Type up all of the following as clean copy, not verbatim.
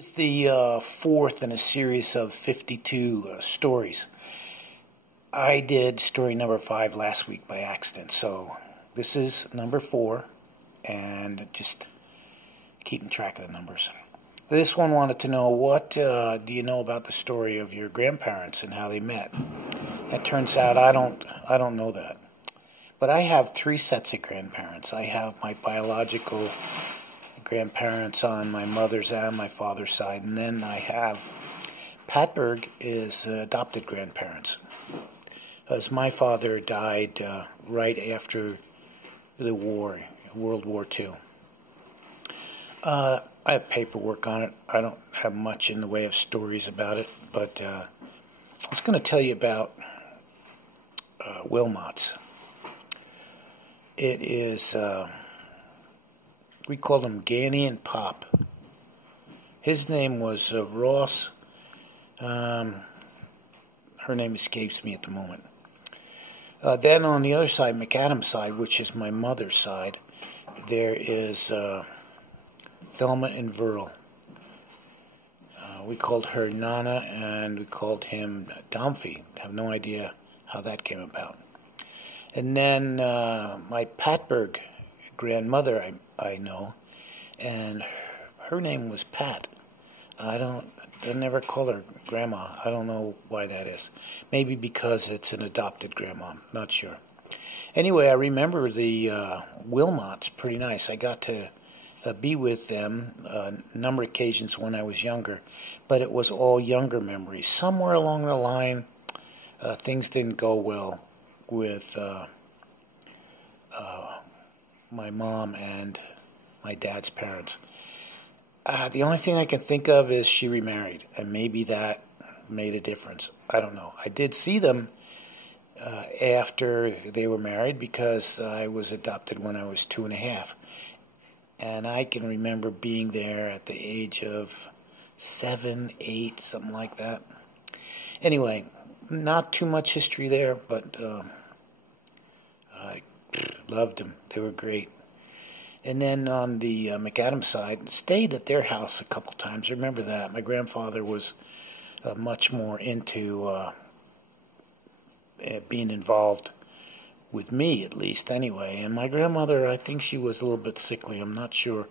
This is the fourth in a series of 52 stories. I did story number 5 last week by accident, so this is number 4, and just keeping track of the numbers. This one wanted to know, what do you know about the story of your grandparents and how they met? It turns out I don't know that. But I have 3 sets of grandparents. I have my biological grandparents on my mother's and my father's side, and then I have Pattberg is adopted grandparents. As my father died right after the war, World War II. I have paperwork on it. I don't have much in the way of stories about it, but I was going to tell you about Wilmots. It is, we called him Ganny and Pop. His name was Ross. Her name escapes me at the moment. Then on the other side, McAdam's side, which is my mother's side, there is Thelma and Verl. We called her Nana, and we called him Domfy. I have no idea how that came about. And then my Pattberg grandmother I know, and her name was Pat. I never called her Grandma. I don't know why that is. Maybe because it's an adopted grandma. Not sure. Anyway, I remember the Wilmots pretty nice. I got to be with them a number of occasions when I was younger, but it was all younger memories. Somewhere along the line, things didn't go well with my mom and my dad's parents. The only thing I can think of is she remarried, and maybe that made a difference. I don't know. I did see them after they were married because I was adopted when I was 2.5. And I can remember being there at the age of 7, 8, something like that. Anyway, not too much history there, but I loved them. They were great. And then on the McAdam side, stayed at their house a couple times. Remember that. My grandfather was much more into being involved with me, at least, anyway. And my grandmother, I think she was a little bit sickly. I'm not sure.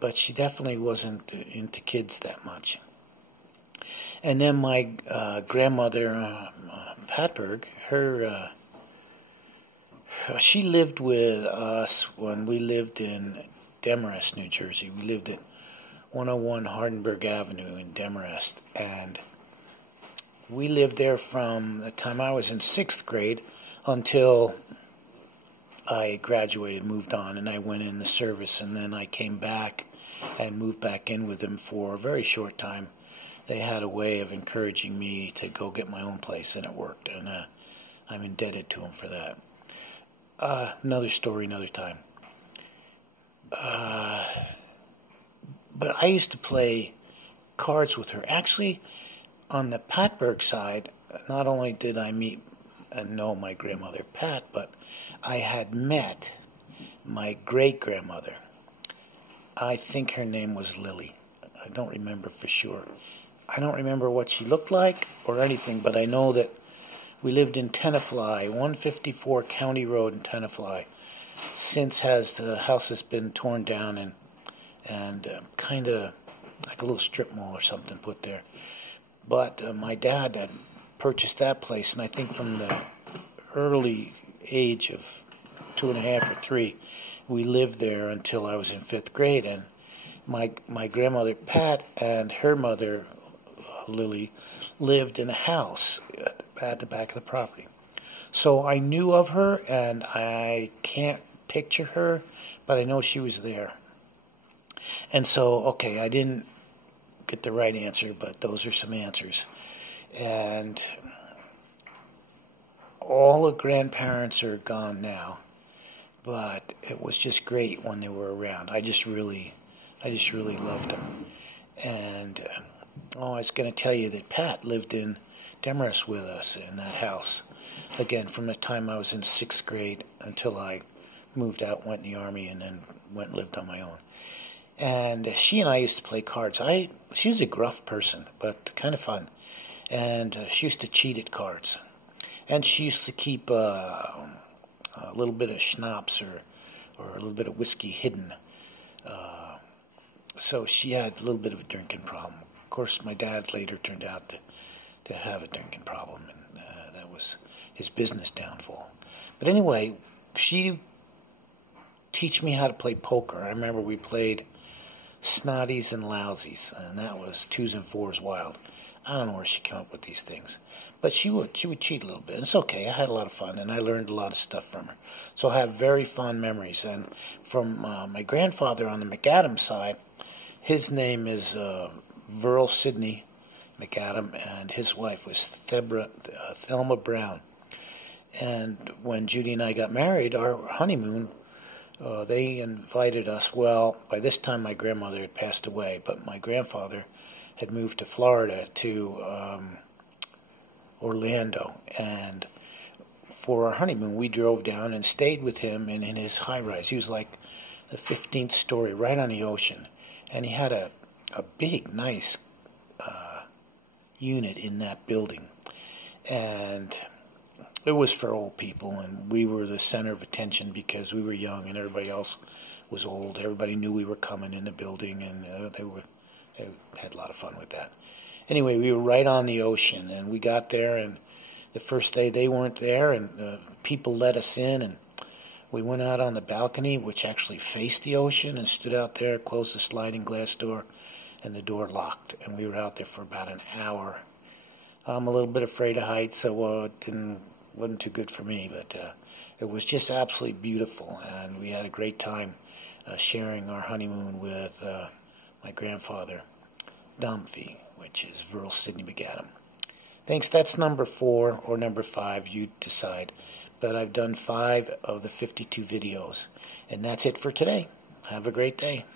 But she definitely wasn't into kids that much. And then my grandmother, Pattberg, she lived with us when we lived in Demarest, New Jersey. We lived at 101 Hardenberg Avenue in Demarest. And we lived there from the time I was in 6th grade until I graduated, moved on, and I went in the service. And then I came back and moved back in with them for a very short time. They had a way of encouraging me to go get my own place, and it worked. And I'm indebted to them for that. Another story, another time. But I used to play cards with her. Actually, on the Pattberg side, not only did I meet and know my grandmother Pat, but I had met my great-grandmother. I think her name was Lily. I don't remember for sure. I don't remember what she looked like or anything, but I know that we lived in Tenafly, 154 County Road in Tenafly. Since the house has been torn down and kind of like a little strip mall or something put there. But my dad had purchased that place, and I think from the early age of 2.5 or 3, we lived there until I was in 5th grade. And my grandmother Pat and her mother Lily lived in a house at the back of the property. So I knew of her, and I can't picture her, but I know she was there. And so, okay, I didn't get the right answer, but those are some answers. And all the grandparents are gone now, but it was just great when they were around. I just really loved them. And I was going to tell you that Pat lived in Demarest with us in that house. Again, from the time I was in 6th grade until I moved out, went in the Army, and then went and lived on my own. And she and I used to play cards. She was a gruff person, but kind of fun. And she used to cheat at cards. And she used to keep a little bit of schnapps or a little bit of whiskey hidden. So she had a little bit of a drinking problem. Of course, my dad later turned out to have a drinking problem, and that was his business downfall. But anyway, she teach me how to play poker. I remember we played Snotties and Lousies, and that was 2s and 4s wild. I don't know where she came up with these things, but she would cheat a little bit. And it's okay. I had a lot of fun, and I learned a lot of stuff from her. So I have very fond memories. And from my grandfather on the McAdam side, his name is Verl Sidney McAdam, and his wife was Thelma Brown. And when Judy and I got married, our honeymoon, they invited us. Well, by this time my grandmother had passed away, but my grandfather had moved to Florida, to Orlando, and for our honeymoon we drove down and stayed with him in his high-rise. He was like the 15th story, right on the ocean, and he had a big, nice unit in that building, and it was for old people, and we were the center of attention because we were young and everybody else was old. Everybody knew we were coming in the building, and they had a lot of fun with that. Anyway, we were right on the ocean, and we got there, and the first day they weren't there, and people let us in, and we went out on the balcony, which actually faced the ocean, and stood out there, closed the sliding glass door, and the door locked, and we were out there for about an hour. I'm a little bit afraid of heights, so it wasn't too good for me, but it was just absolutely beautiful, and we had a great time sharing our honeymoon with my grandfather, Domfee, which is Verl Sidney McAdam. Thanks. That's number 4 or number 5, you decide. But I've done 5 of the 52 videos. And that's it for today. Have a great day.